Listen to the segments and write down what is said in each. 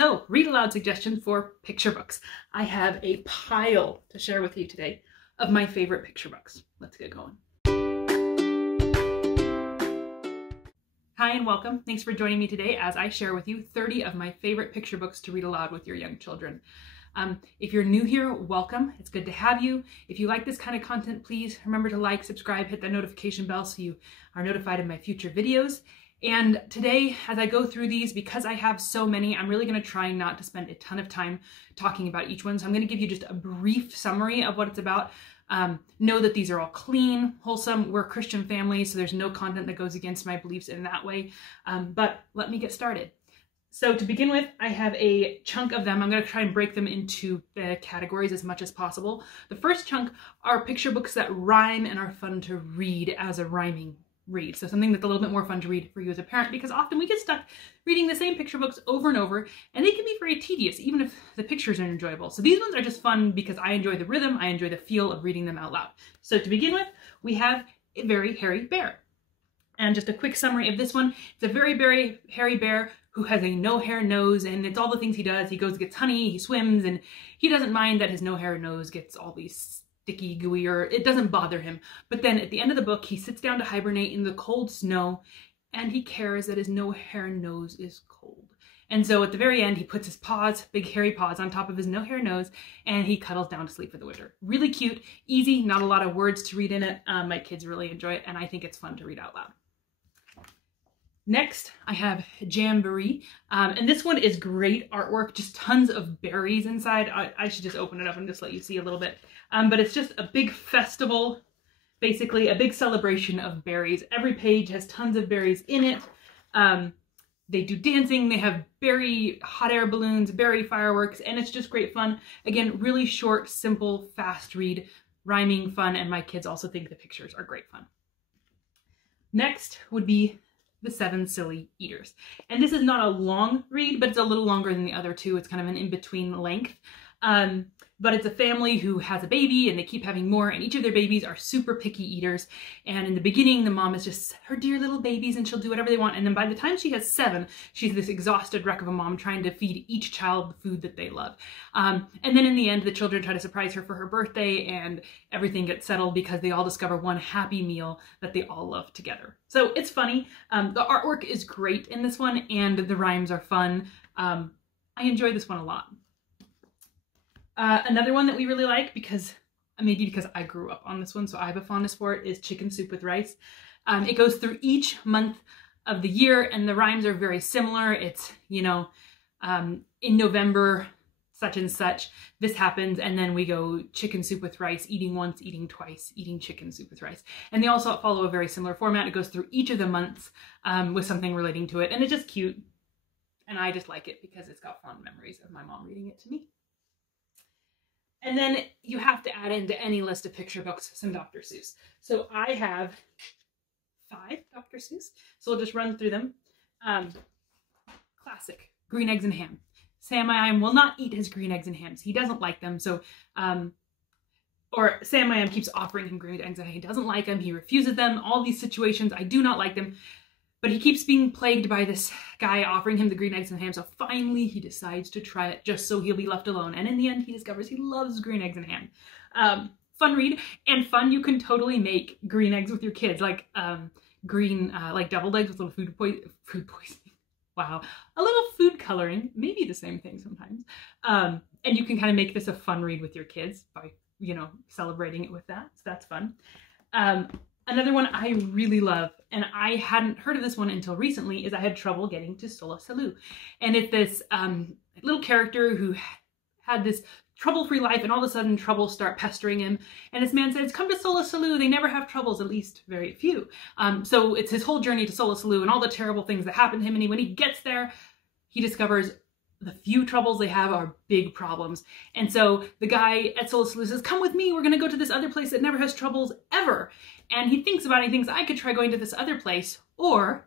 So, read aloud suggestions for picture books. I have a pile to share with you today of my favorite picture books. Let's get going. Hi and welcome. Thanks for joining me today as I share with you 30 of my favorite picture books to read aloud with your young children. If you're new here, welcome. It's good to have you. If you like this kind of content, please remember to like, subscribe, hit that notification bell so you are notified of my future videos. And today, as I go through these, because I have so many, I'm really going to try not to spend a ton of time talking about each one. So I'm going to give you just a brief summary of what it's about. Know that these are all clean, wholesome. We're a Christian family, so there's no content that goes against my beliefs in that way. But let me get started. So to begin with, I have a chunk of them. I'm going to try and break them into the categories as much as possible. The first chunk are picture books that rhyme and are fun to read as a rhyming read. So something that's a little bit more fun to read for you as a parent, because often we get stuck reading the same picture books over and over, and they can be very tedious, even if the pictures are enjoyable. So these ones are just fun because I enjoy the rhythm, I enjoy the feel of reading them out loud. So to begin with, we have A Very Hairy Bear. And just a quick summary of this one. It's a very hairy bear who has a no-hair nose, and it's all the things he does. He goes and gets honey, he swims, and he doesn't mind that his no-hair nose gets all these sticky, gooey, or it doesn't bother him. But then at the end of the book, he sits down to hibernate in the cold snow, and he cares that his no-hair nose is cold. And so at the very end, he puts his paws, big hairy paws, on top of his no-hair nose, and he cuddles down to sleep for the winter. Really cute, easy, not a lot of words to read in it. My kids really enjoy it, and I think it's fun to read out loud. Next, I have Jamboree, and this one is great artwork, just tons of berries inside. I should just open it up and just let you see a little bit. But it's just a big festival, basically a big celebration of berries. Every page has tons of berries in it. They do dancing, they have berry hot air balloons, berry fireworks, and it's just great fun. Again, really short, simple, fast read, rhyming, fun, and my kids also think the pictures are great fun. Next would be The Seven Silly Eaters. And this is not a long read, but it's a little longer than the other two. It's kind of an in-between length. But it's a family who has a baby and they keep having more, and each of their babies are super picky eaters. And in the beginning, the mom is just her dear little babies and she'll do whatever they want. And then by the time she has 7, she's this exhausted wreck of a mom trying to feed each child the food that they love. And then in the end, the children try to surprise her for her birthday and everything gets settled because they all discover one happy meal that they all love together. So it's funny. The artwork is great in this one and the rhymes are fun. I enjoy this one a lot. Another one that we really like, maybe because I grew up on this one, so I have a fondness for it, is Chicken Soup with Rice. It goes through each month of the year and the rhymes are very similar. It's, in November, such and such, this happens, and then we go chicken soup with rice, eating once, eating twice, eating chicken soup with rice. And they also follow a very similar format. It goes through each of the months with something relating to it, and it's just cute. And I just like it because it's got fond memories of my mom reading it to me. And then you have to add into any list of picture books some Dr. Seuss. So I have 5 Dr. Seuss. So we'll just run through them. Classic, Green Eggs and Ham. Sam I Am will not eat his green eggs and hams. He doesn't like them. So, or Sam I Am keeps offering him green eggs and he doesn't like them. He refuses them. All these situations, I do not like them. But he keeps being plagued by this guy offering him the green eggs and ham, so finally he decides to try it just so he'll be left alone. And in the end, he discovers he loves green eggs and ham. Fun read, and fun, you can totally make green eggs with your kids, like like deviled eggs with a little food poisoning. Wow. A little food coloring, maybe the same thing sometimes. And you can kind of make this a fun read with your kids by, celebrating it with that, so that's fun. Another one I really love, and I hadn't heard of this one until recently, is I Had Trouble Getting to Sola Salou. And it's this little character who had this trouble-free life, and all of a sudden troubles start pestering him. And this man says, come to Sola Salou, they never have troubles, at least very few. So it's his whole journey to Sola Salou and all the terrible things that happen to him. And when he gets there, he discovers the few troubles they have are big problems. And so the guy at Sola Salou says, come with me, we're gonna go to this other place that never has troubles ever. And he thinks about it, he thinks, I could try going to this other place, and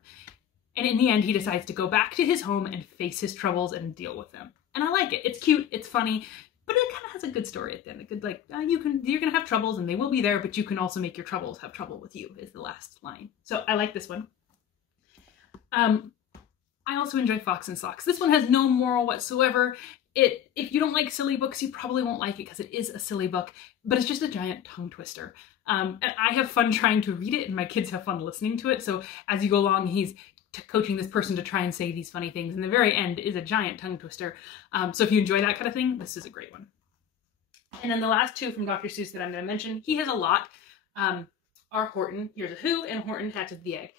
in the end he decides to go back to his home and face his troubles and deal with them. And I like it. It's cute, it's funny, but it kind of has a good story at the end. A good, you're gonna have troubles and they will be there, but you can also make your troubles have trouble with you, is the last line. So I like this one. I also enjoy Fox and Socks. This one has no moral whatsoever. If you don't like silly books, you probably won't like it because it is a silly book, but it's just a giant tongue twister. And I have fun trying to read it, and my kids have fun listening to it. So as you go along, he's coaching this person to try and say these funny things. And the very end is a giant tongue twister. So if you enjoy that kind of thing, this is a great one. And then the last two from Dr. Seuss that I'm going to mention, he has a lot, are Horton, Here's a Who, and Horton, Hatches the Egg.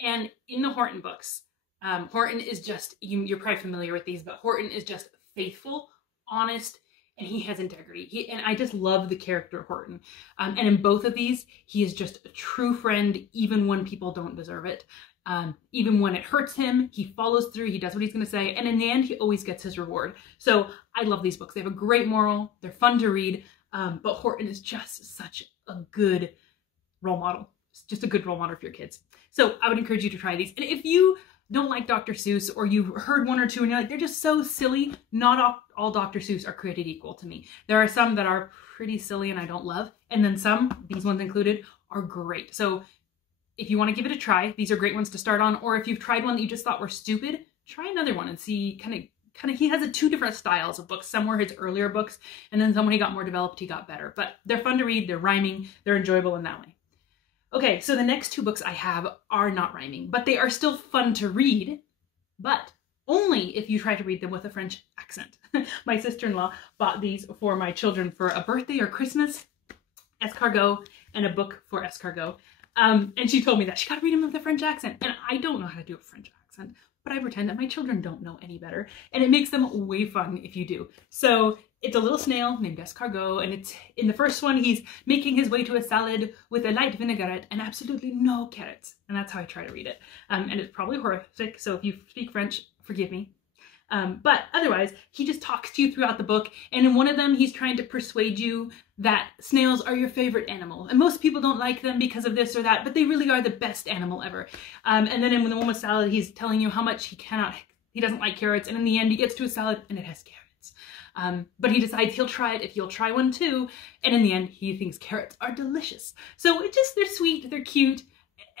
And in the Horton books, Horton is just, you're probably familiar with these, but Horton is just faithful, honest, and he has integrity. And I just love the character Horton. And in both of these, he is just a true friend, even when people don't deserve it. Even when it hurts him, he follows through, he does what he's going to say, and in the end, he always gets his reward. So I love these books. They have a great moral, they're fun to read, but Horton is just such a good role model. It's just a good role model for your kids. So I would encourage you to try these. And if you don't like Dr. Seuss, or you've heard one or two and you're like, they're just so silly, not all Dr. Seuss are created equal to me. There are some that are pretty silly and I don't love, and then some, these ones included, are great. So if you want to give it a try, these are great ones to start on, or if you've tried one that you just thought were stupid, try another one and see kind of, he has two different styles of books. Some were his earlier books, and then some when he got more developed, he got better. But they're fun to read, they're rhyming, they're enjoyable in that way. Okay, so the next two books I have are not rhyming, but they are still fun to read, but only if you try to read them with a French accent. My sister-in-law bought these for my children for a birthday or Christmas, escargot, and a book for escargot. And she told me that she got to read them with a French accent, and I don't know how to do a French accent, but I pretend that my children don't know any better, and it makes them way fun if you do. So it's a little snail named escargot, and it's in the first one, he's making his way to a salad with a light vinaigrette and absolutely no carrots, and that's how I try to read it. And it's probably horrific, so if you speak French, forgive me. But otherwise, he just talks to you throughout the book, and in one of them, he's trying to persuade you that snails are your favorite animal. And most people don't like them because of this or that, but they really are the best animal ever. And then in the one with salad, he's telling you how much he doesn't like carrots, and in the end, he gets to a salad and it has carrots. But he decides he'll try it if you'll try one too, and in the end, he thinks carrots are delicious. So they're sweet, they're cute,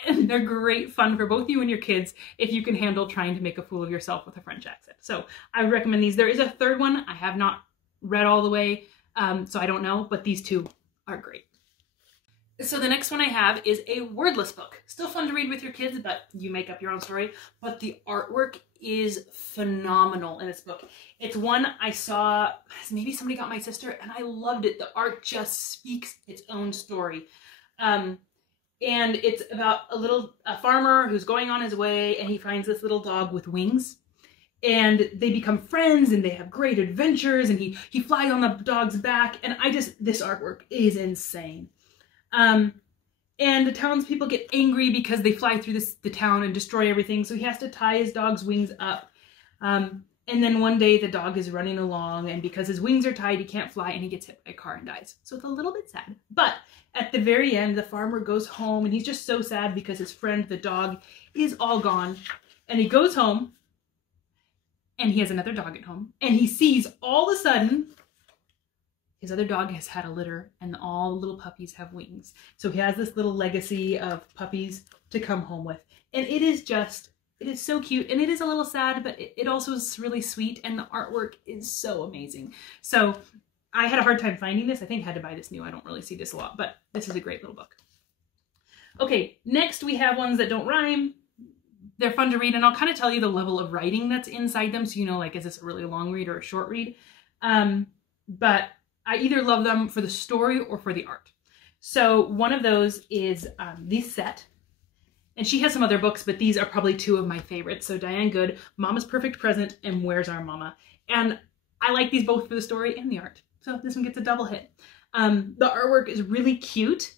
and they're great fun for both you and your kids if you can handle trying to make a fool of yourself with a French accent. So I would recommend these. There is a third one I have not read all the way, so I don't know, but these two are great. So the next one I have is a wordless book. Still fun to read with your kids, but you make up your own story. But the artwork is phenomenal in this book. It's one I saw, maybe somebody got my sister, and I loved it. The art just speaks its own story. And it's about a farmer who's going on his way, and he finds this little dog with wings. And they become friends, and they have great adventures, and he flies on the dog's back, and this artwork is insane. And the townspeople get angry because they fly through the town and destroy everything, so he has to tie his dog's wings up. And then one day the dog is running along, and because his wings are tied, he can't fly, and he gets hit by a car and dies. So it's a little bit sad. But at the very end, the farmer goes home, and he's just so sad because his friend, the dog, is all gone. And he goes home, and he has another dog at home, and he sees all of a sudden his other dog has had a litter, and all the little puppies have wings. So he has this little legacy of puppies to come home with. And it is so cute, and it is a little sad, but it also is really sweet, and the artwork is so amazing. So I had a hard time finding this. I think I had to buy this new. I don't really see this a lot, but this is a great little book. Okay, next we have ones that don't rhyme. They're fun to read, and I'll kind of tell you the level of writing that's inside them, so you know, like, is this a really long read or a short read? But I either love them for the story or for the art. So one of those is This Set. And she has some other books, but these are probably two of my favorites. So Diane Good, Mama's Perfect Present, and Where's Our Mama? And I like these both for the story and the art. So this one gets a double hit. The artwork is really cute.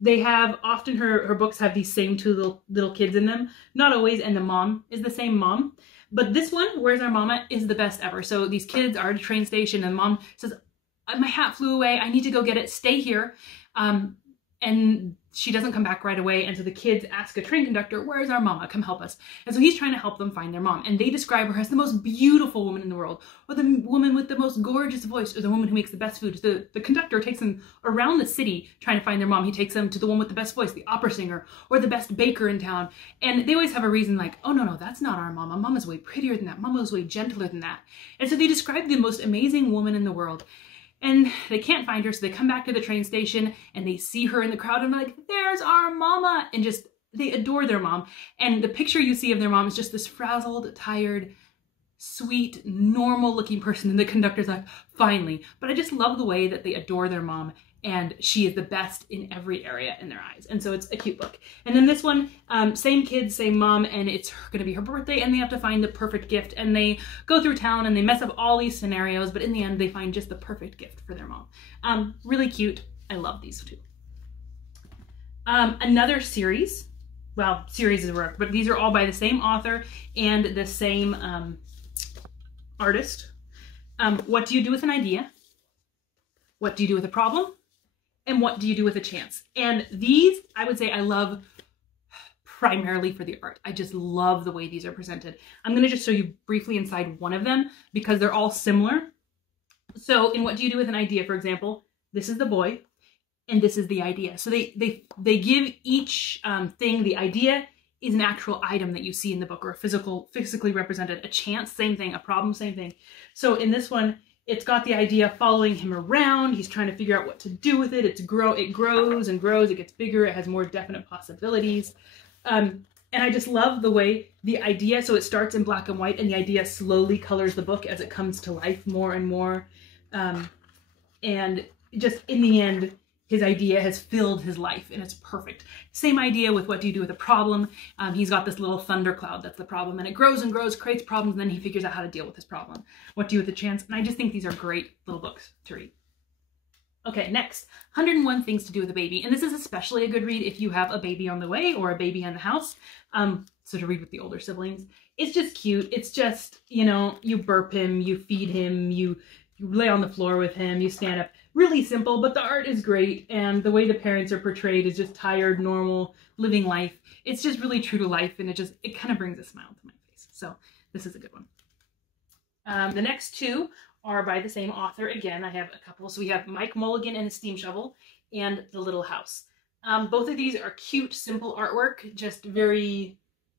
They have, often her books have these same two little kids in them. Not always, and the mom is the same mom. But this one, Where's Our Mama, is the best ever. So these kids are at a train station, and mom says, my hat flew away, I need to go get it, stay here. And and she doesn't come back right away. And so the kids ask a train conductor, where's our mama? Come help us. And so he's trying to help them find their mom. And they describe her as the most beautiful woman in the world, or the woman with the most gorgeous voice, or the woman who makes the best food. So the conductor takes them around the city trying to find their mom. He takes them to the one with the best voice, the opera singer, or the best baker in town. And they always have a reason like, oh, no, that's not our mama. Mama's way prettier than that. Mama's way gentler than that. And so they describe the most amazing woman in the world. And they can't find her, so they come back to the train station and they see her in the crowd and they're like, there's our mama! And just, they adore their mom. And the picture you see of their mom is just this frazzled, tired, sweet, normal looking person. And the conductor's like, finally. But I just love the way that they adore their mom, and she is the best in every area in their eyes. And so it's a cute book. And then this one, same kids, same mom, and it's gonna be her birthday, and they have to find the perfect gift, and they go through town and they mess up all these scenarios, but in the end they find just the perfect gift for their mom. Really cute. I love these two. Another series, well, series is a word, but these are all by the same author and the same artist. What do you do with an idea? What do you do with a problem? And what do you do with a chance? And these, I would say I love primarily for the art. I just love the way these are presented. I'm gonna just show you briefly inside one of them because they're all similar. So in what do you do with an idea, for example, this is the boy and this is the idea. So they give each thing, the idea is an actual item that you see in the book, or a physically represented. A chance, same thing. A problem, same thing. So in this one, it's got the idea following him around. He's trying to figure out what to do with it. It grows and grows. It gets bigger. It has more definite possibilities. And I just love the way the idea, so it starts in black and white and the idea slowly colors the book as it comes to life more and more. And just in the end, his idea has filled his life and it's perfect. Same idea with what do you do with a problem. He's got this little thundercloud that's the problem, and it grows and grows, creates problems, and then he figures out how to deal with his problem. What do you do with a chance? And I just think these are great little books to read. Okay, next, 101 Things to Do with a Baby. And this is especially a good read if you have a baby on the way or a baby in the house. So to read with the older siblings. It's just cute. It's just, you know, you burp him, you feed him, you lay on the floor with him, you stand up. Really simple, but the art is great, and the way the parents are portrayed is just tired, normal, living life. It's just really true to life, and it kind of brings a smile to my face. So this is a good one. The next two are by the same author. Again, I have a couple. So we have Mike Mulligan and a Steam Shovel and The Little House. Both of these are cute, simple artwork, just very,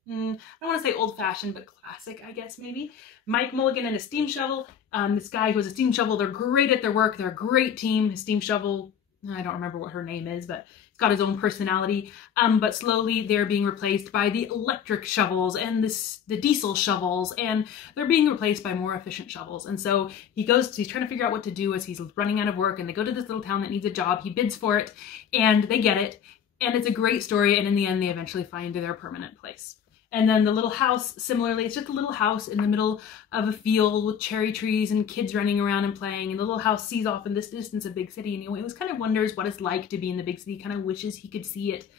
I don't want to say old-fashioned, but classic, I guess, maybe. Mike Mulligan and a Steam Shovel. This guy who has a steam shovel, they're great at their work. They're a great team. His steam shovel, I don't remember what her name is, but he's got his own personality. But slowly they're being replaced by the electric shovels and the diesel shovels, and they're being replaced by more efficient shovels. And so he's trying to figure out what to do as he's running out of work, and they go to this little town that needs a job. He bids for it, and they get it. And it's a great story, and in the end, they eventually find their permanent place. And then The Little House, similarly, it's just a little house in the middle of a field with cherry trees and kids running around and playing. And the little house sees off in this distance a big city, and he always kind of wonders what it's like to be in the big city, kind of wishes he could see it.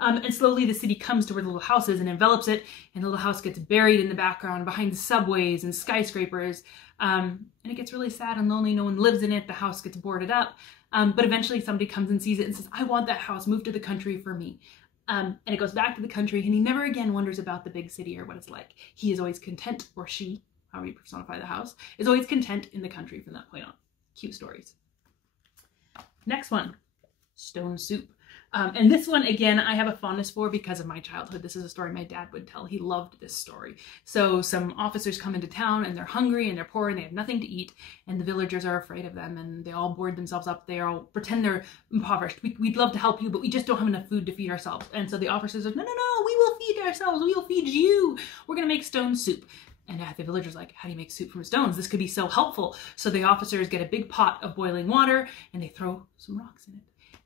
And slowly the city comes to where the little house is and envelops it, and the little house gets buried in the background behind subways and skyscrapers. And it gets really sad and lonely. No one lives in it. The house gets boarded up. But eventually somebody comes and sees it and says, I want that house, move to the country for me. And it goes back to the country, and he never again wonders about the big city or what it's like. He is always content, or she, however you personify the house, is always content in the country from that point on. Cute stories. Next one, Stone Soup. And this one, again, I have a fondness for because of my childhood. This is a story my dad would tell. He loved this story. So some officers come into town, and they're hungry and they're poor and they have nothing to eat, and the villagers are afraid of them, and they all board themselves up. They all pretend they're impoverished. We'd love to help you, but we just don't have enough food to feed ourselves. And so the officers are, no, we will feed ourselves. We will feed you. We're going to make stone soup. And the villager's like, how do you make soup from stones? This could be so helpful. So the officers get a big pot of boiling water, and they throw some rocks in it.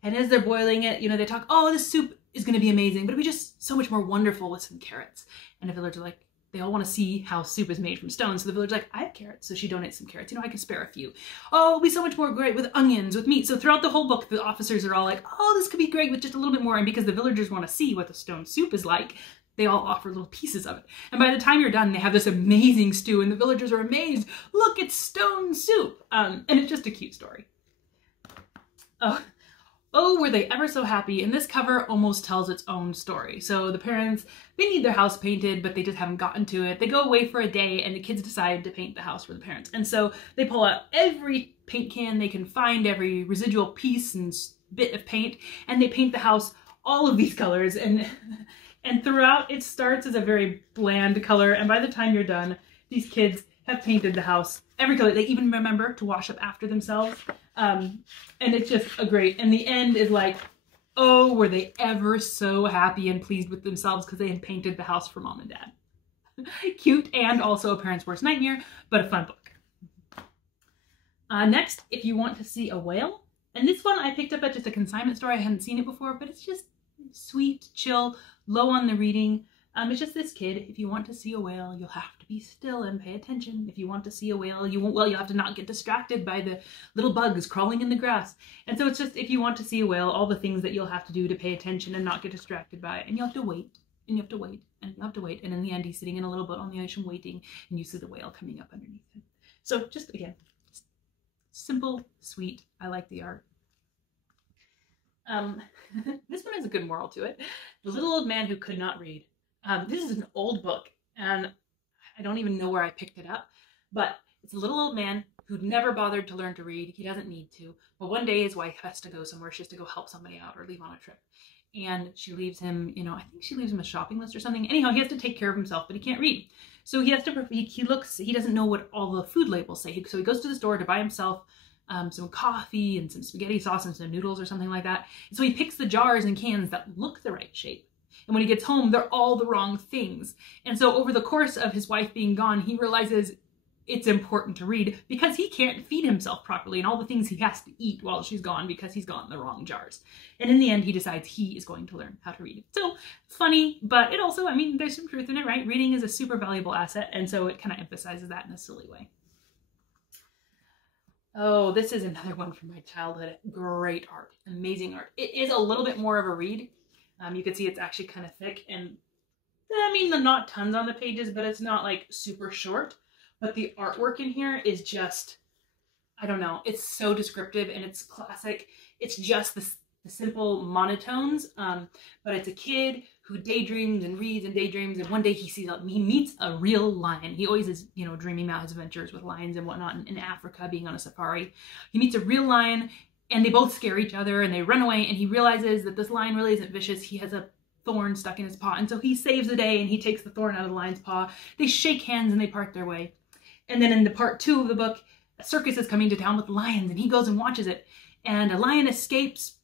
And as they're boiling it, you know, they talk, oh, this soup is going to be amazing, but it'll be just so much more wonderful with some carrots. And the villager's like, they all want to see how soup is made from stone. So the villager's like, I have carrots. So she donates some carrots. You know, I can spare a few. Oh, it'll be so much more great with onions, with meat. So throughout the whole book, the officers are all like, oh, this could be great with just a little bit more. And because the villagers want to see what the stone soup is like, they all offer little pieces of it. And by the time you're done, they have this amazing stew, and the villagers are amazed. Look, it's stone soup. And it's just a cute story. Oh. Oh, were they ever so happy? And this cover almost tells its own story. So the parents, they need their house painted, but they just haven't gotten to it. They go away for a day and the kids decide to paint the house for the parents. And so they pull out every paint can they can find, every residual piece and bit of paint, and they paint the house all of these colors. And throughout, it starts as a very bland color. And by the time you're done, these kids have painted the house every color. They even remember to wash up after themselves. And it's just a great, and the end is like, oh, were they ever so happy and pleased with themselves because they had painted the house for mom and dad. Cute, and also a parent's worst nightmare, but a fun book. Next, If You Want to See a Whale. And this one I picked up at just a consignment store. I hadn't seen it before, but it's just sweet, chill, low on the reading. It's just this kid. If you want to see a whale, you'll have to be still and pay attention. If you want to see a whale, you'll have to not get distracted by the little bugs crawling in the grass. And so it's just, if you want to see a whale, all the things that you'll have to do to pay attention and not get distracted by it. And you'll have to wait, and you have to wait, and you have to wait. And in the end, he's sitting in a little boat on the ocean waiting, and you see the whale coming up underneath him. So just, again, simple, sweet. I like the art. This one has a good moral to it. The Little Old Man Who Could Not Read. This is an old book, and I don't even know where I picked it up, but it's a little old man who never bothered to learn to read. He doesn't need to, but one day his wife has to go somewhere. She has to go help somebody out or leave on a trip, and she leaves him, I think she leaves him a shopping list or something. Anyhow, he has to take care of himself, but he can't read. So he has to, he doesn't know what all the food labels say. So he goes to the store to buy himself some coffee and some spaghetti sauce and some noodles or something like that. And so he picks the jars and cans that look the right shape. And when he gets home, they're all the wrong things. And so over the course of his wife being gone, he realizes it's important to read because he can't feed himself properly and all the things he has to eat while she's gone because he's gotten the wrong jars. And in the end, he decides he is going to learn how to read. So funny, but it also, there's some truth in it, right? Reading is a super valuable asset. And so it kind of emphasizes that in a silly way. Oh, this is another one from my childhood. Great art, amazing art. It is a little bit more of a read. You can see it's actually kind of thick, and not tons on the pages, but it's not like super short. But the artwork in here is just, I don't know, it's so descriptive and it's classic. It's just the simple monotones, but it's a kid who daydreams and reads and daydreams, and one day he meets a real lion. He always is, dreaming about his adventures with lions and whatnot in Africa, being on a safari. He meets a real lion, and they both scare each other, and they run away, and he realizes that this lion really isn't vicious. He has a thorn stuck in his paw, and so he saves the day, and he takes the thorn out of the lion's paw. They shake hands, and they part their way. And then in the part 2 of the book, a circus is coming to town with lions, and he goes and watches it. And a lion escapes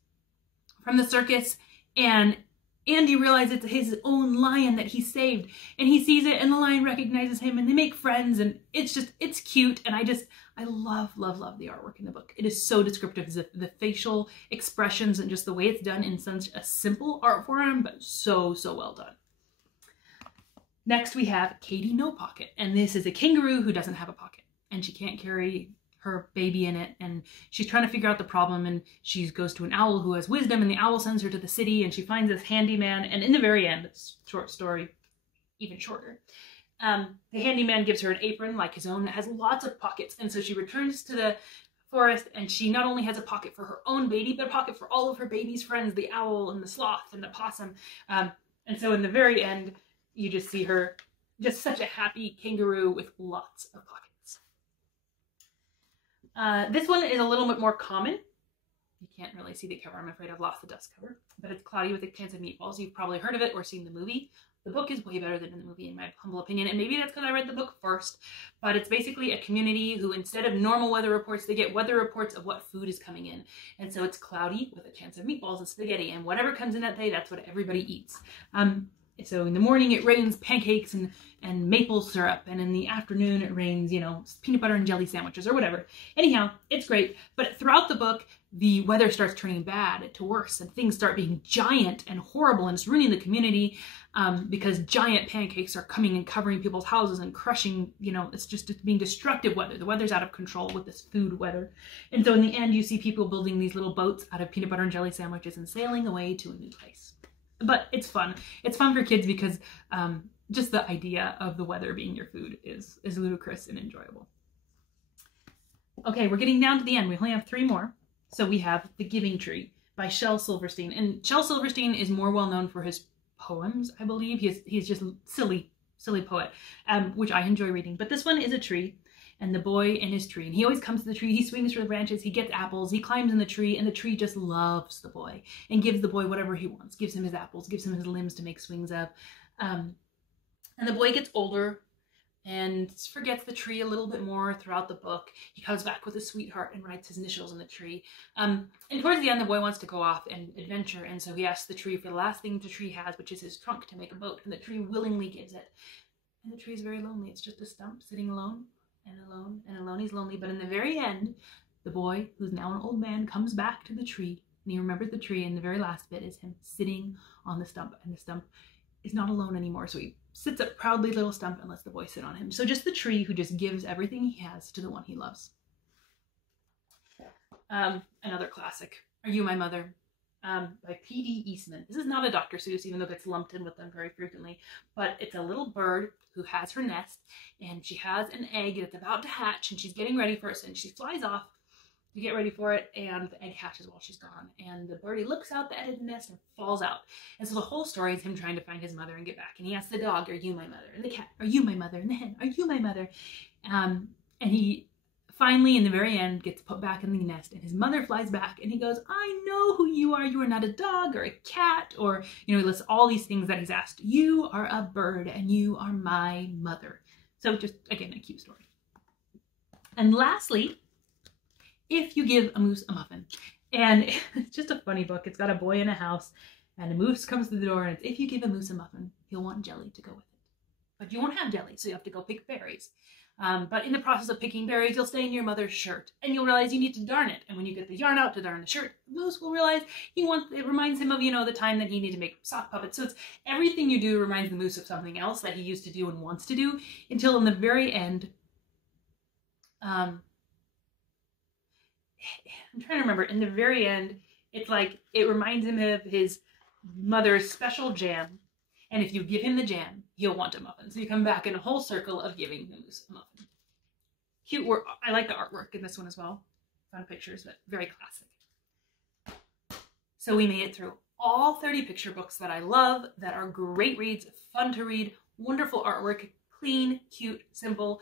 from the circus, and Andy realizes it's his own lion that he saved, and he sees it, and the lion recognizes him, and they make friends, and it's cute, and I love, love, love the artwork in the book. It is so descriptive, the facial expressions and just the way it's done in such a simple art form, but so, so well done. Next we have Katie No Pocket, and this is a kangaroo who doesn't have a pocket, and she can't carry her baby in it, and she's trying to figure out the problem, and she goes to an owl who has wisdom, and the owl sends her to the city, and she finds this handyman, and in the very end, short story, even shorter, the handyman gives her an apron like his own that has lots of pockets, and so she returns to the forest, and she not only has a pocket for her own baby, but a pocket for all of her baby's friends, the owl and the sloth and the possum, and so in the very end, you just see her just such a happy kangaroo with lots of pockets. This one is a little bit more common. You can't really see the cover. I'm afraid I've lost the dust cover, but it's Cloudy with a Chance of Meatballs. You've probably heard of it or seen the movie. The book is way better than the movie in my humble opinion, and maybe that's because I read the book first, but it's basically a community who, instead of normal weather reports, they get weather reports of what food is coming in. And so it's cloudy with a chance of meatballs and spaghetti, and whatever comes in that day, that's what everybody eats. So in the morning it rains pancakes and maple syrup, and in the afternoon it rains, peanut butter and jelly sandwiches or whatever. Anyhow, it's great, but throughout the book, the weather starts turning bad to worse, and things start being giant and horrible, and it's ruining the community because giant pancakes are coming and covering people's houses and crushing, it's being destructive weather. The weather's out of control with this food weather. And so in the end, you see people building these little boats out of peanut butter and jelly sandwiches and sailing away to a new place. But it's fun. It's fun for kids because just the idea of the weather being your food is ludicrous and enjoyable. Okay, we're getting down to the end. We only have 3 more. So we have The Giving Tree by Shel Silverstein. And Shel Silverstein is more well known for his poems, I believe. He's just silly poet, which I enjoy reading. But this one is a tree, and the boy in his tree. And he always comes to the tree, he swings from the branches, he gets apples, he climbs in the tree, and the tree just loves the boy and gives the boy whatever he wants, gives him his apples, gives him his limbs to make swings of. And the boy gets older and forgets the tree a little bit more throughout the book. He comes back with a sweetheart and writes his initials on the tree. And towards the end, the boy wants to go off and adventure, and so he asks the tree for the last thing the tree has, which is his trunk to make a boat, and the tree willingly gives it. And the tree is very lonely. It's just a stump sitting alone and alone and alone. He's lonely, but in the very end, the boy, who's now an old man, comes back to the tree, and he remembers the tree, and the very last bit is him sitting on the stump, and the stump is not alone anymore. So he sits up proudly, little stump, and lets the boy sit on him. So just the tree who just gives everything he has to the one he loves. Another classic, Are You My Mother? By P.D. Eastman. This is not a Dr. Seuss, even though it gets lumped in with them very frequently, but it's a little bird who has her nest, and she has an egg that's about to hatch, and she's getting ready for it, and she flies off to get ready for it, and the egg hatches while she's gone, and the birdie looks out the edge of the nest and falls out. And so the whole story is him trying to find his mother and get back, and he asks the dog, "Are you my mother?" and the cat, "Are you my mother?" and the hen, "Are you my mother?" And he finally, in the very end, gets put back in the nest, and his mother flies back, and he goes, "I know who you are. You are not a dog or a cat," or, he lists all these things that he's asked. "You are a bird, and you are my mother." So just, again, a cute story. And lastly, If You Give a Moose a Muffin. And it's just a funny book. It's got a boy in a house, and a moose comes to the door, and it's, if you give a moose a muffin, he'll want jelly to go with it. But you won't have jelly, so you have to go pick berries. But in the process of picking berries, you'll stain your mother's shirt, and you'll realize you need to darn it. And when you get the yarn out to darn the shirt, the moose will realize it reminds him of, the time that he needed to make sock puppets. So it's everything you do reminds the moose of something else that he used to do and wants to do, until in the very end, I'm trying to remember, in the very end, it's like, it reminds him of his mother's special jam. And if you give him the jam, he'll want a muffin. So you come back in a whole circle of giving the moose a muffin. Cute work. I like the artwork in this one as well. Fun pictures, but very classic. So we made it through all 30 picture books that I love, that are great reads, fun to read, wonderful artwork, clean, cute, simple,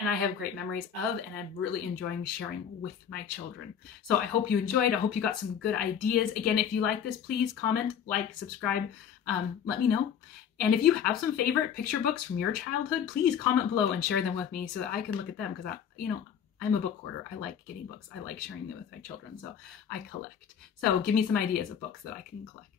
and I have great memories of, and I'm really enjoying sharing with my children. So I hope you enjoyed. I hope you got some good ideas. Again, if you like this, please comment, like, subscribe, let me know. And if you have some favorite picture books from your childhood, please comment below and share them with me so that I can look at them, because I'm a book hoarder. I like getting books. I like sharing them with my children, so I collect. So give me some ideas of books that I can collect.